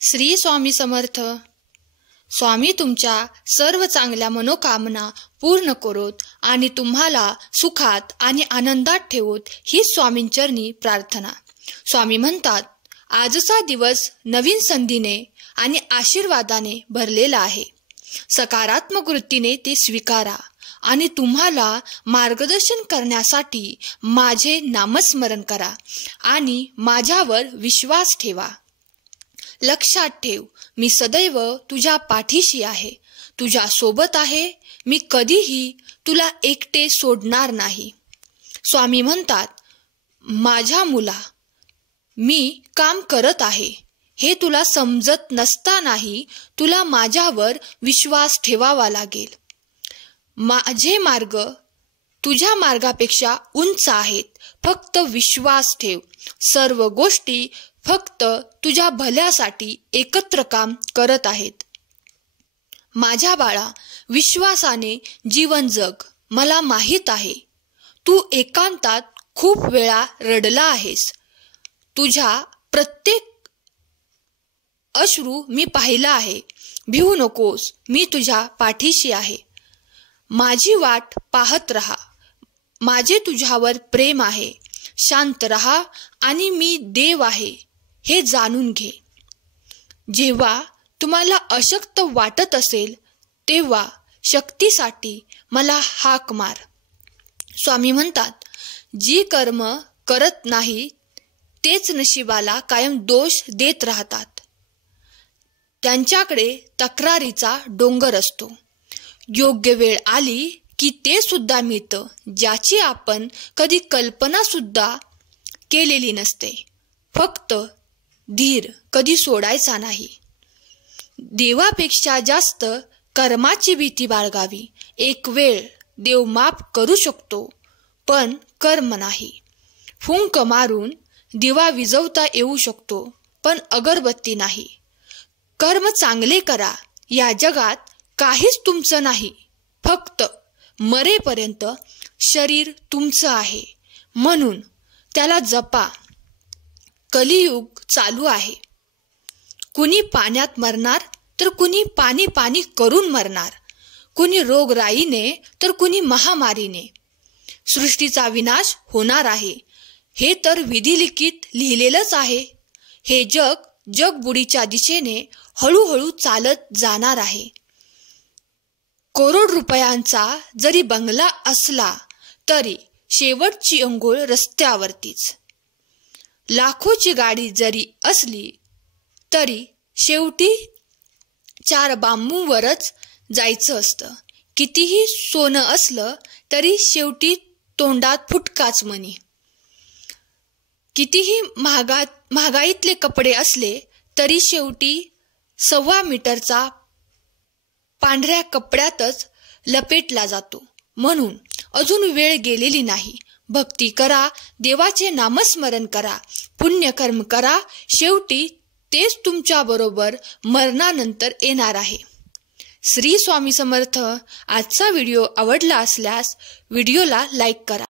श्री स्वामी समर्थ. स्वामी तुमच्या सर्व चांगल्या मनोकामना पूर्ण करोत आणि तुम्हाला सुखात आणि आनंदात ठेवोत ही स्वामींचरणी प्रार्थना. स्वामी म्हणतात, आजचा दिवस नवीन संधीने आणि आशीर्वादाने भरलेला आहे. सकारात्मक वृत्तीने ते स्वीकारा आणि तुम्हाला मार्गदर्शन करण्यासाठी माझे नामस्मरण करा आणि माझ्यावर विश्वास ठेवा. लक्षात ठेव, मी सदैव तुझ्या पाठीशी आहे, तुझ्या सोबत आहे. मी कधीही तुला एकटे सोडणार नाही. स्वामी म्हणतात, माझ्या मुला, मी काम करत आहे हे तुला समजत नसतानाही तुला माझ्यावर विश्वास ठेवावा लागेल. माझे मार्ग तुझ्या मार्गापेक्षा उंच आहेत. फक्त विश्वास ठेव. सर्व गोष्टी फक्त तुझ्या भल्यासाठी एकत्र काम करत आहेत. माझ्या बाळा, विश्वासाने जीवन जग. मला माहीत आहे तू एकांतात खूप वेळा रडला आहेस. तुझ्या प्रत्येक अश्रू मी पाहिला आहे. भिवू नकोस, मी तुझ्या पाठीशी आहे. माझी वाट पाहत रहा. माझे तुझ्यावर प्रेम आहे. शांत रहा आणि मी देव आहे हे जाणून घे. जेव्हा तुम्हाला अशक्त वाटत असेल तेव्हा शक्तीसाठी मला हाक मार. स्वामी म्हणतात, जी कर्म करत नाही तेच नशिबाला कायम दोष देत राहतात. त्यांच्याकडे तक्रारीचा डोंगर असतो. योग्य वेळ आली की ते सुद्धा मिळतं ज्याची आपण कधी कल्पना सुद्धा केलेली नसते. फक्त धीर कधी सोडायचा नाही. देवापेक्षा जास्त कर्माची भीती बाळगावी. एक वेळ देव माफ करू शकतो, पण कर्म नाही. फुंक मारून दिवा विझवता येऊ शकतो, पण अगरबत्ती नाही. कर्म चांगले करा. या जगात काहीच तुमचं नाही. फक्त मरेपर्यंत शरीर तुमचं आहे, म्हणून त्याला जपा. कलियुग चालू आहे. कुणी पाण्यात मरणार तर कुणी पाणी पाणी करून मरणार. कुणी रोगराईने तर कुणी महामारीने. सृष्टीचा विनाश होणार आहे हे तर विधिलिखित लिहिलेलंच आहे. हे जग जगबुडीच्या दिशेने हळूहळू चालत जाणार आहे. करोड रुपयांचा जरी बंगला असला तरी शेवटची अंघोळ रस्त्यावरतीच. लाखोची गाडी जरी असली तरी शेवटी 4 बांबूवरच जायचं असतं. कितीही सोनं असलं तरी शेवटी तोंडात फुटकाच मणी. कितीही महागाईतले कपडे असले तरी शेवटी 1.25 मीटरचा पांढऱ्या कपड्यातच लपेटला जातो. म्हणून अजून वेळ गेलेली नाही. भक्ती करा, देवाचे नामस्मरण करा, पुण्यकर्म करा. शेवटी तेच तुमच्या बरोबर मरणानंतर येणार आहे. श्री स्वामी समर्थ. आजचा व्हिडिओ आवडला असल्यास व्हिडिओला लाईक करा.